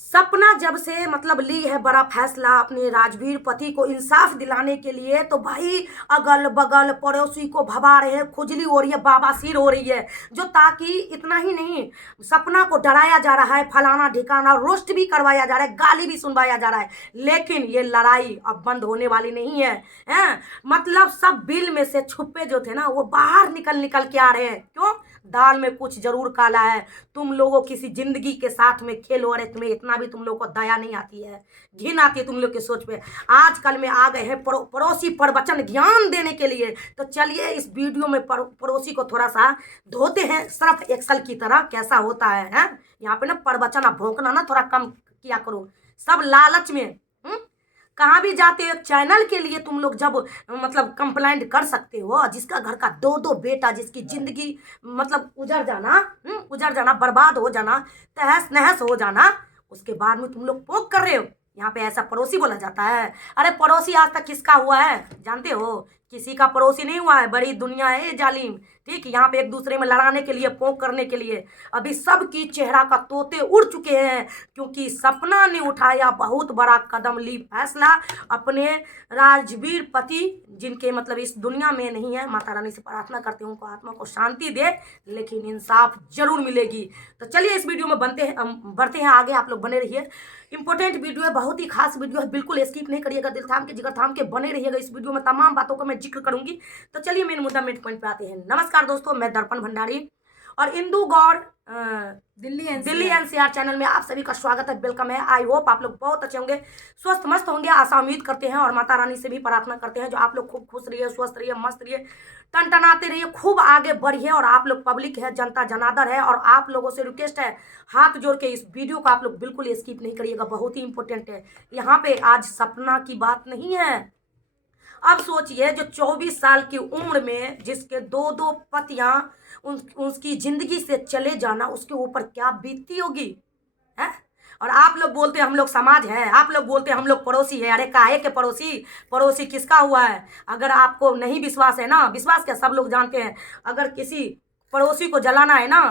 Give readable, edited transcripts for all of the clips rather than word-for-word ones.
सपना जब से मतलब ली है बड़ा फैसला अपने राजवीर पति को इंसाफ दिलाने के लिए, तो भाई अगल बगल पड़ोसी को भगा रहे हैं, खुजली हो रही है, बाबासीर हो रही है। जो ताकि इतना ही नहीं, सपना को डराया जा रहा है, फलाना ढिकाना रोस्ट भी करवाया जा रहा है, गाली भी सुनवाया जा रहा है। लेकिन ये लड़ाई अब बंद होने वाली नहीं है, हैं? मतलब सब बिल में से छुपे जो थे ना, वो बाहर निकल निकल के आ रहे हैं। क्यों? दाल में कुछ जरूर काला है। तुम लोगों किसी जिंदगी के साथ में खेलो, अरे तुम्हें इतना भी तुम लोग को दया नहीं आती है, घिन आती है तुम लोग के सोच पे। आजकल में आ गए हैं पड़ोसी प्रवचन ज्ञान देने के लिए। तो चलिए इस वीडियो में पड़ोसी को थोड़ा सा धोते हैं सर्फ एक्सल की तरह, कैसा होता है? यहाँ पे ना प्रवचन भौंकना ना थोड़ा कम किया करो, सब लालच में। कहाँ भी जाते हो, एक चैनल के लिए तुम लोग जब मतलब कंप्लेंट कर सकते हो, जिसका घर का दो दो बेटा, जिसकी जिंदगी मतलब उजड़ जाना, बर्बाद हो जाना, तहस नहस हो जाना, उसके बाद में तुम लोग पोक कर रहे हो। यहाँ पे ऐसा पड़ोसी बोला जाता है? अरे पड़ोसी आज तक किसका हुआ है जानते हो? किसी का पड़ोसी नहीं हुआ है, बड़ी दुनिया है ये जालिम। ठीक, यहाँ पे एक दूसरे में लड़ाने के लिए, पोंक करने के लिए अभी सबकी चेहरा का तोते उड़ चुके हैं, क्योंकि सपना ने उठाया बहुत बड़ा कदम, ली फैसला अपने राजवीर पति, जिनके मतलब इस दुनिया में नहीं है। माता रानी से प्रार्थना करते हैं उनको आत्मा को शांति दे, लेकिन इंसाफ जरूर मिलेगी। तो चलिए इस वीडियो में बढ़ते हैं आगे, आप लोग बने रहिए। इंपॉर्टेंट वीडियो है, बहुत ही खास वीडियो है, बिल्कुल स्किप नहीं करिएगा, दिल थाम के जिगर थाम के बने रहिएगा। इस वीडियो में तमाम बातों का मैं जिक्र करूंगी। तो चलिए मेन मुद्दा मेन पॉइंट पे आते हैं। नमस्कार दोस्तों, मैं दर्पण भंडारी और इंदू गौड़ दिल्ली एनसीआर चैनल में आप सभी का स्वागत है, वेलकम है। आई होप आप लोग बहुत अच्छे होंगे, स्वस्थ मस्त होंगे, आशा उम्मीद करते हैं। और माता रानी से भी प्रार्थना करते हैं जो आप लोग खूब खुश रहिए, स्वस्थ रहिए, मस्त रहिए, टनटनाते रहिए, खूब आगे बढ़िए। और आप लोग पब्लिक है, जनता जनादर है, और आप लोगों से रिक्वेस्ट है, हाथ जोड़ के इस वीडियो को आप लोग बिल्कुल स्किप नहीं करिएगा, बहुत ही इंपॉर्टेंट है। यहाँ पे आज सपना की बात नहीं है। अब सोचिए, जो 24 साल की उम्र में जिसके दो दो पतियां उसकी जिंदगी से चले जाना, उसके ऊपर क्या बीतती होगी, है? और आप लोग बोलते हैं हम लोग समाज है, आप लोग बोलते हैं हम लोग पड़ोसी है। अरे काहे के पड़ोसी? पड़ोसी किसका हुआ है? अगर आपको नहीं विश्वास है ना, विश्वास क्या, सब लोग जानते हैं। अगर किसी पड़ोसी को जलाना है ना,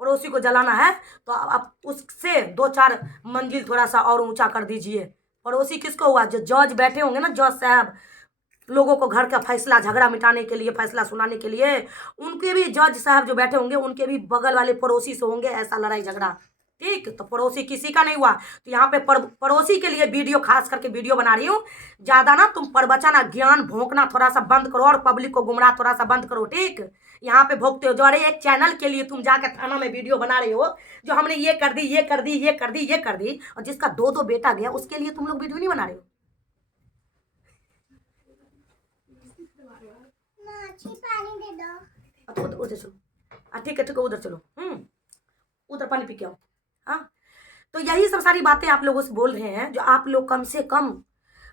पड़ोसी को जलाना है, तो आप उससे 2-4 मंजिल थोड़ा सा और ऊंचा कर दीजिए। पड़ोसी किसको हुआ? जो जज बैठे होंगे ना, जज साहब, लोगों को घर का फैसला, झगड़ा मिटाने के लिए, फैसला सुनाने के लिए, उनके भी जज साहब जो बैठे होंगे, उनके भी बगल वाले पड़ोसी से होंगे ऐसा लड़ाई झगड़ा। ठीक, तो पड़ोसी किसी का नहीं हुआ। तो यहाँ पे पड़ोसी के लिए वीडियो, खास करके वीडियो बना रही हूँ। ज्यादा ना तुम प्रवचन ज्ञान भोंकना थोड़ा सा बंद करो, और पब्लिक को गुमराह थोड़ा सा बंद करो। ठीक, यहाँ पे भोंकते हो जो, अरे एक चैनल के लिए तुम जाकर थाना में वीडियो बना रहे हो, जो हमने ये कर दी, ये कर दी, ये कर दी, ये कर दी, और जिसका दो दो बेटा गया उसके लिए तुम लोग वीडियो नहीं बना रहे हो। पानी दे दो। उधर चलो, ठीक है ठीक है, उधर चलो, उधर पानी पी के आओ। हाँ, तो यही सब सारी बातें आप लोगों से बोल रहे हैं, जो आप लोग कम से कम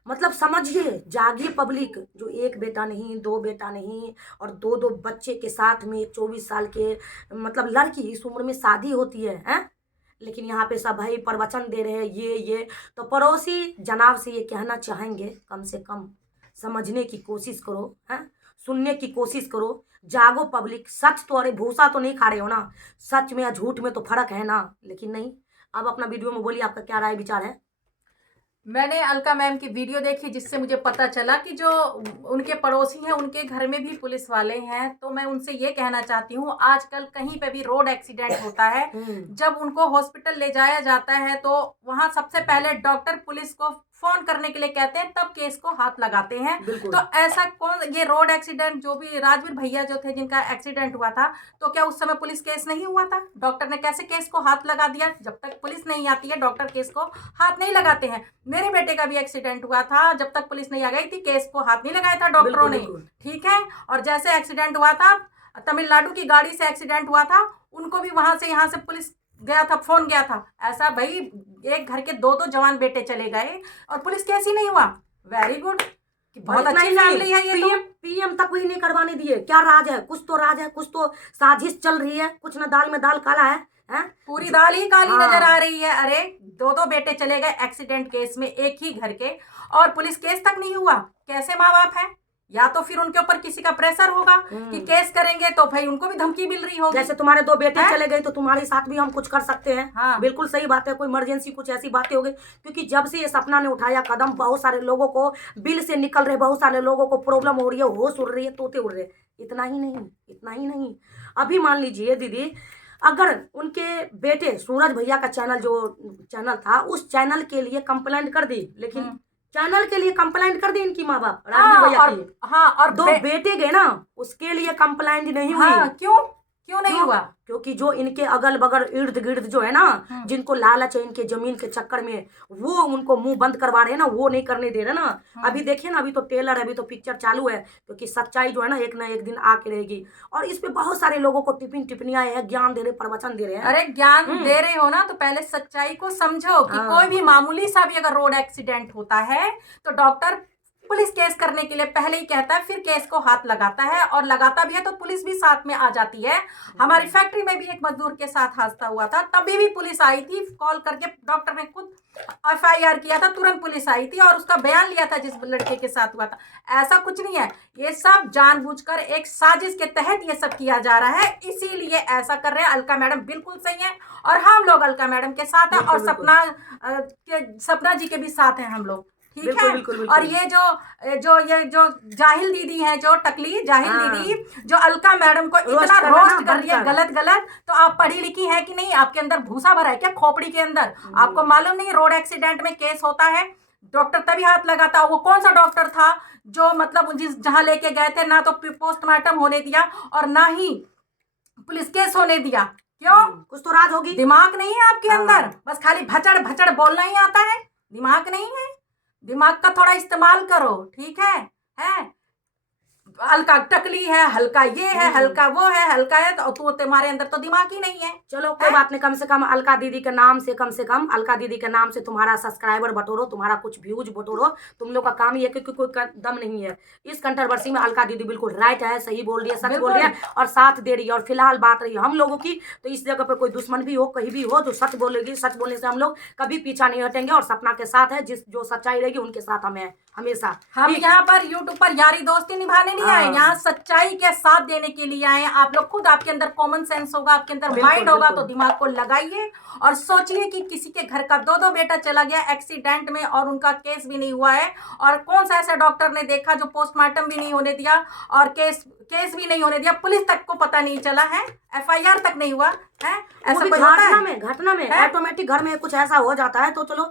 मतलब समझिए, जागिए पब्लिक। जो एक बेटा नहीं, दो बेटा नहीं, और दो दो बच्चे के साथ में एक 24 साल के मतलब लड़की, इस उम्र में शादी होती है? लेकिन यहाँ पे सब भाई प्रवचन दे रहे हैं, ये तो पड़ोसी जनाब से ये कहना चाहेंगे, कम से कम समझने की कोशिश करो, है? सुनने की कोशिश करो, जागो पब्लिक। सच तो, अरे भूसा तो नहीं खा रहे हो ना, सच में या झूठ में तो फर्क है ना। लेकिन नहीं, अब अपना वीडियो में बोलिए, आपका क्या राय विचार है? मैंने अलका मैम की वीडियो देखी, जिससे मुझे पता चला कि जो उनके पड़ोसी हैं उनके घर में भी पुलिस वाले हैं। तो मैं उनसे ये कहना चाहती हूँ, आजकल कहीं पे भी रोड एक्सीडेंट होता है, जब उनको हॉस्पिटल ले जाया जाता है तो वहां सबसे पहले डॉक्टर पुलिस को फोन करने के लिए कहते हैं, तब केस को हाथ लगाते हैं। तो ऐसा कौन, ये रोड एक्सीडेंट जो भी राजवीर भैया जो थे जिनका एक्सीडेंट हुआ था, तो क्या उस समय पुलिस केस नहीं हुआ था? डॉक्टर ने कैसे केस को हाथ लगा दिया? जब तक पुलिस नहीं आती है डॉक्टर केस को हाथ नहीं लगाते हैं। मेरे बेटे का भी एक्सीडेंट हुआ था, जब तक पुलिस नहीं आ गई थी केस को हाथ नहीं लगाया था डॉक्टरों ने। ठीक है, और जैसे एक्सीडेंट हुआ था, तमिलनाडु की गाड़ी से एक्सीडेंट हुआ था, उनको भी वहां से यहाँ से पुलिस गया था, फोन गया था। ऐसा भाई, एक घर के दो दो जवान बेटे चले गए और पुलिस केस ही नहीं हुआ। वेरी गुड, बहुत अच्छी फैमिली है ये। तो पीएम तक वही नहीं करवाने दिए, क्या राज है? कुछ तो राज है, कुछ तो साजिश चल रही है, कुछ ना दाल में दाल काला है। पूरी दाल ही काली नजर आ रही है। अरे दो दो बेटे चले गए एक्सीडेंट केस में, एक ही घर के, और पुलिस केस तक नहीं हुआ। कैसे माँ बाप है? या तो फिर उनके ऊपर किसी का प्रेशर होगा कि केस करेंगे, तो भाई उनको भी धमकी मिल रही होगी। जैसे तुम्हारे 2 बेटे चले गए तो तुम्हारे साथ भी हम कुछ कर सकते हैं। हाँ। बिल्कुल सही बात है, कोई इमरजेंसी कुछ ऐसी बातें हो गई, क्योंकि जब से ये सपना ने उठाया कदम, बहुत सारे लोगों को बिल से निकल रहे, बहुत सारे लोगों को प्रॉब्लम हो रही है, होश उड़ रही है, तोते उड़ रहे हैं। इतना ही नहीं, अभी मान लीजिए दीदी, अगर उनके बेटे सूरज भैया का चैनल, जो चैनल था, उस चैनल के लिए कंप्लेंट कर दी, लेकिन चैनल के लिए कंप्लेंट कर दी इनकी माँ बाप, राजवीर भैया की। हाँ, और 2 बेटे गए ना, उसके लिए कंप्लेंट नहीं हुई। हाँ, क्यों नहीं हुआ? क्योंकि जो इनके अगल बगल इर्द गिर्द जो है ना, जिनको लालच है इनके जमीन के चक्कर में, वो उनको मुंह बंद करवा रहे हैं ना, वो नहीं करने दे रहे ना। अभी देखिए ना, अभी तो टेलर, अभी तो पिक्चर चालू है, क्योंकि सच्चाई जो है ना एक दिन आके रहेगी। और इस पे बहुत सारे लोगों को टिप्पणियां हैं, ज्ञान दे रहे, प्रवचन दे रहे हैं। अरे ज्ञान दे रहे हो ना, तो पहले सच्चाई को समझो कि कोई भी मामूली सा भी अगर रोड एक्सीडेंट होता है तो डॉक्टर पुलिस केस करने के लिए पहले ही कहता है, फिर केस को हाथ लगाता है, और लगाता भी है तो पुलिस भी साथ में आ जाती है। हमारी फैक्ट्री में भी एक मजदूर के साथ हादसा हुआ था, तभी भी पुलिस आई थी, कॉल करके डॉक्टर ने खुद FIR किया था, तुरंत पुलिस आई थी और उसका बयान लिया था जिस लड़के के साथ हुआ था। ऐसा कुछ नहीं है, ये सब जानबूझकर एक साजिश के तहत ये सब किया जा रहा है, इसीलिए ऐसा कर रहे हैं। अलका मैडम बिल्कुल सही है और हम लोग अलका मैडम के साथ हैं, और सपना जी के भी साथ हैं हम लोग, ठीक है। बिल्कुल। और ये जो जाहिल दीदी है, जो टकली जाहिल दीदी, जो अलका मैडम को इतना रोस्ट कर रही है गलत, तो आप पढ़ी लिखी है कि नहीं? आपके अंदर भूसा भरा है क्या खोपड़ी के अंदर? आपको मालूम नहीं रोड एक्सीडेंट में केस होता है, डॉक्टर तभी हाथ लगाता। वो कौन सा डॉक्टर था जो मतलब जहां लेके गए थे, ना तो पोस्टमार्टम होने दिया और ना ही पुलिस केस होने दिया? क्यों? कुछ तो राज होगी। दिमाग नहीं है आपके अंदर, बस खाली भचड़ भचड़ बोलना ही आता है, दिमाग नहीं है। दिमाग का थोड़ा इस्तेमाल करो, ठीक है? हल्का टकली है, हल्का ये है, हल्का वो है, हल्का है, तो तुम्हारे अंदर तो दिमाग ही नहीं है। चलो कोई बात नहीं, कम से कम अलका दीदी के नाम से, अलका दीदी के नाम से तुम्हारा सब्सक्राइबर बटोरो, तुम्हारा कुछ व्यूज बटोरो, तुम लोग का काम ही है, क्योंकि कोई दम नहीं है इस कंट्रोवर्सी में। अलका दीदी बिल्कुल राइट है, सही बोल रही है, सच बोल रही है और साथ दे रही है। और फिलहाल बात रही हम लोगों की, तो इस जगह पे कोई दुश्मन भी हो, कहीं भी हो, जो सच बोलेगी, सच बोलने से हम लोग कभी पीछा नहीं हटेंगे, और सपना के साथ है, जो सच्चाई रहेगी उनके साथ हमें हमेशा। हम यहाँ पर यूट्यूब पर यारी दोस्ती निभाने नहीं आए, यहाँ सच्चाई के साथ देने के लिए आए। आप लोग खुद, आपके अंदर कॉमन सेंस होगा, आपके अंदर माइंड होगा, तो दिमाग को लगाइए और सोचिए कि किसी के घर का 2 बेटा चला गया एक्सीडेंट में और उनका केस भी नहीं हुआ है, और कौन सा ऐसा डॉक्टर ने देखा जो पोस्टमार्टम भी नहीं होने दिया और केस भी नहीं होने दिया, पुलिस तक को पता नहीं चला है, FIR तक नहीं हुआ है। ऐसा कोई होता है? घटना में ऑटोमेटिक घर में कुछ ऐसा हो जाता है तो चलो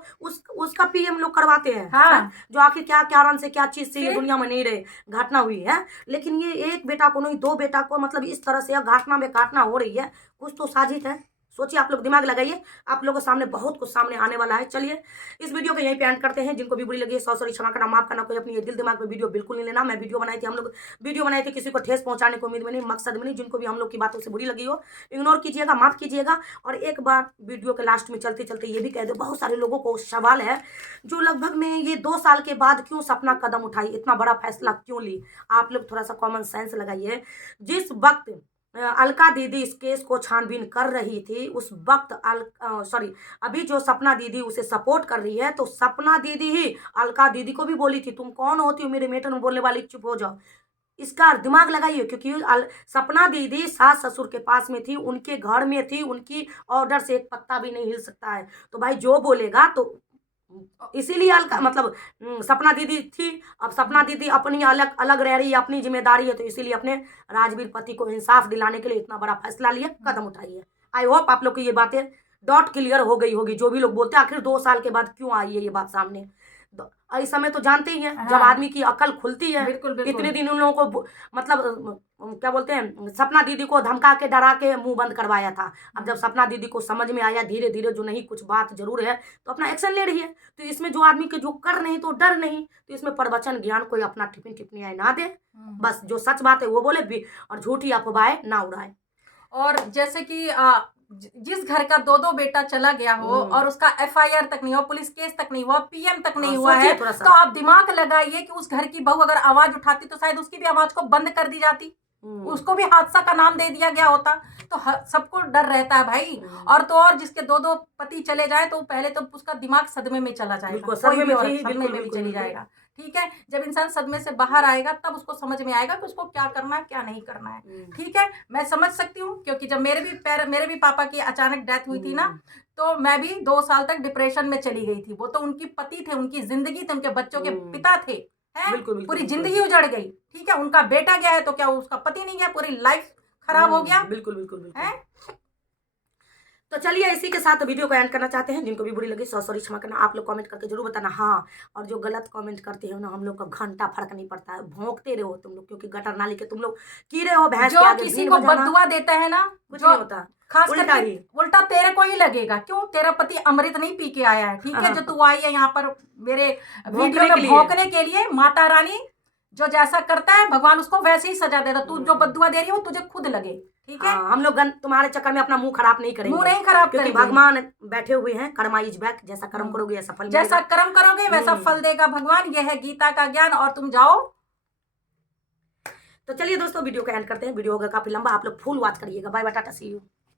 उसका PM लोग करवाते हैं। हाँ। जो आखिर क्या कारण से, क्या चीज से ये दुनिया में नहीं रहे, घटना हुई है। लेकिन ये एक बेटा को नहीं, 2 बेटा को, मतलब इस तरह से घटना में घटना हो रही है, कुछ तो साजिश है। सोचिए, आप लोग दिमाग लगाइए, आप लोगों के सामने बहुत कुछ सामने आने वाला है। चलिए इस वीडियो को यहीं पे एंड करते हैं। जिनको भी बुरी लगी है सॉरी, क्षमा करना, माफ करना, कोई अपनी दिल दिमाग में वीडियो बिल्कुल नहीं लेना। मैं वीडियो बनाई थी, हम लोग वीडियो बनाए थे किसी को ठेस पहुंचाने की उम्मीद में नहीं, मकसद में नहीं। जिनको भी हम लोग की बातों से बुरी लगी हो, इग्नोर कीजिएगा, माफ कीजिएगा। और एक बार वीडियो के लास्ट में चलते चलते ये भी कह दो, बहुत सारे लोगों को सवाल है जो लगभग में ये 2 साल के बाद क्यों सपना कदम उठाई, इतना बड़ा फैसला क्यों ली। आप लोग थोड़ा सा कॉमन सेंस लगाइए। जिस वक्त अलका दीदी इस केस को छानबीन कर रही थी, उस वक्त अभी जो सपना दीदी उसे सपोर्ट कर रही है, तो सपना दीदी ही अलका दीदी को भी बोली थी, तुम कौन होती हो मेरे मैटर में बोलने वाली, चुप हो जाओ। इसका दिमाग लगाइए, क्योंकि सपना दीदी सास ससुर के पास में थी, उनके घर में थी, उनकी ऑर्डर से एक पत्ता भी नहीं हिल सकता है। तो भाई जो बोलेगा, तो इसीलिए अलका मतलब सपना दीदी थी। अब सपना दीदी अपनी अलग अलग रह रही है, अपनी जिम्मेदारी है, तो इसीलिए अपने राजवीर पति को इंसाफ दिलाने के लिए इतना बड़ा फैसला लिए, कदम उठाइए। आई होप आप लोग को ये बातें डॉट क्लियर हो गई होगी। जो भी लोग बोलते हैं आखिर 2 साल के बाद क्यों आई है ये बात सामने, इस समय तो जानते ही हैं। जब आदमी की अकल खुलती है, बिल्कुल। इतने दिन उन लोगों को मतलब क्या बोलते हैं, सपना दीदी को धमका के डरा के मुंह बंद करवाया था। अब जब सपना दीदी को समझ में आया धीरे धीरे जो नहीं कुछ बात जरूर है, तो अपना एक्शन ले रही है। तो इसमें जो आदमी के जो कर नहीं तो डर नहीं, तो इसमें प्रवचन ज्ञान कोई अपना टिप्पणी ना दे, बस जो सच बात है वो बोले भी, और झूठी अफवाहें ना उड़ाए। और जैसे कि जिस घर का 2 बेटा चला गया हो और उसका FIR तक नहीं हो, पुलिस केस तक नहीं हुआ, PM तक नहीं हुआ है, तो आप दिमाग लगाइए कि उस घर की बहू अगर आवाज उठाती तो शायद उसकी भी आवाज को बंद कर दी जाती। उसको भी हादसा का नाम दे दिया गया होता तो सबको डर रहता है भाई। और तो और जिसके दो दो पति चले जाए तो पहले तो उसका दिमाग सदमे में चला जाएगा, कोई भी औरत सदमे में भी चली जाएगा। ठीक है, जब इंसान सदमे से बाहर आएगा तब उसको समझ में आएगा कि उसको क्या करना है क्या नहीं करना है। ठीक है, मैं समझ सकती हूँ, क्योंकि जब मेरे भी पापा की अचानक डेथ हुई थी ना, तो मैं भी 2 साल तक डिप्रेशन में चली गई थी। वो तो उनकी पति थे, उनकी जिंदगी थे, उनके बच्चों के पिता थे, हैं, पूरी जिंदगी उजड़ गई। ठीक है, उनका बेटा गया है तो क्या उसका पति नहीं गया, पूरी लाइफ खराब हो गया। बिल्कुल है। तो चलिए इसी के साथ वीडियो को एंड करना चाहते हैं। जिनको भी बुरी लगी सॉरी क्षमा करना। आप लोग कमेंट करके जरूर बताना। हाँ, और जो गलत कमेंट करते हो ना, हम लोग का घंटा फर्क नहीं पड़ता है, भौंकते रहो तुम लोग, क्योंकि गटर नाली के तुम लोग कीड़े हो, भैंस के आगे किसी को बददुआ देता है ना, कुछ नहीं होता, खास करके उल्टा तेरे को ही लगेगा। क्यों? तेरा पति अमृत नहीं पी के आया है। ठीक है, जो तू आई है यहाँ पर मेरे वीडियो में भौंकने के लिए, माता रानी जो जैसा करता है भगवान उसको वैसे ही सजा देता। तू जो बददुआ दे रही है वो तुझे खुद लगे। ठीक है, हम लोग तुम्हारे चक्कर में अपना मुंह खराब नहीं करेंगे, मुंह नहीं खराब क्योंकि भगवान बैठे हुए हैं। कर्मा इज बैक, जैसा कर्म करोगे ऐसा फल, जैसा कर्म करोगे वैसा फल देगा भगवान। यह है गीता का ज्ञान। और तुम जाओ। तो चलिए दोस्तों वीडियो को एंड करते हैं। वीडियो होगा काफी लंबा, आप लोग फुल वॉच करिएगा। Bye bye, tata, see you.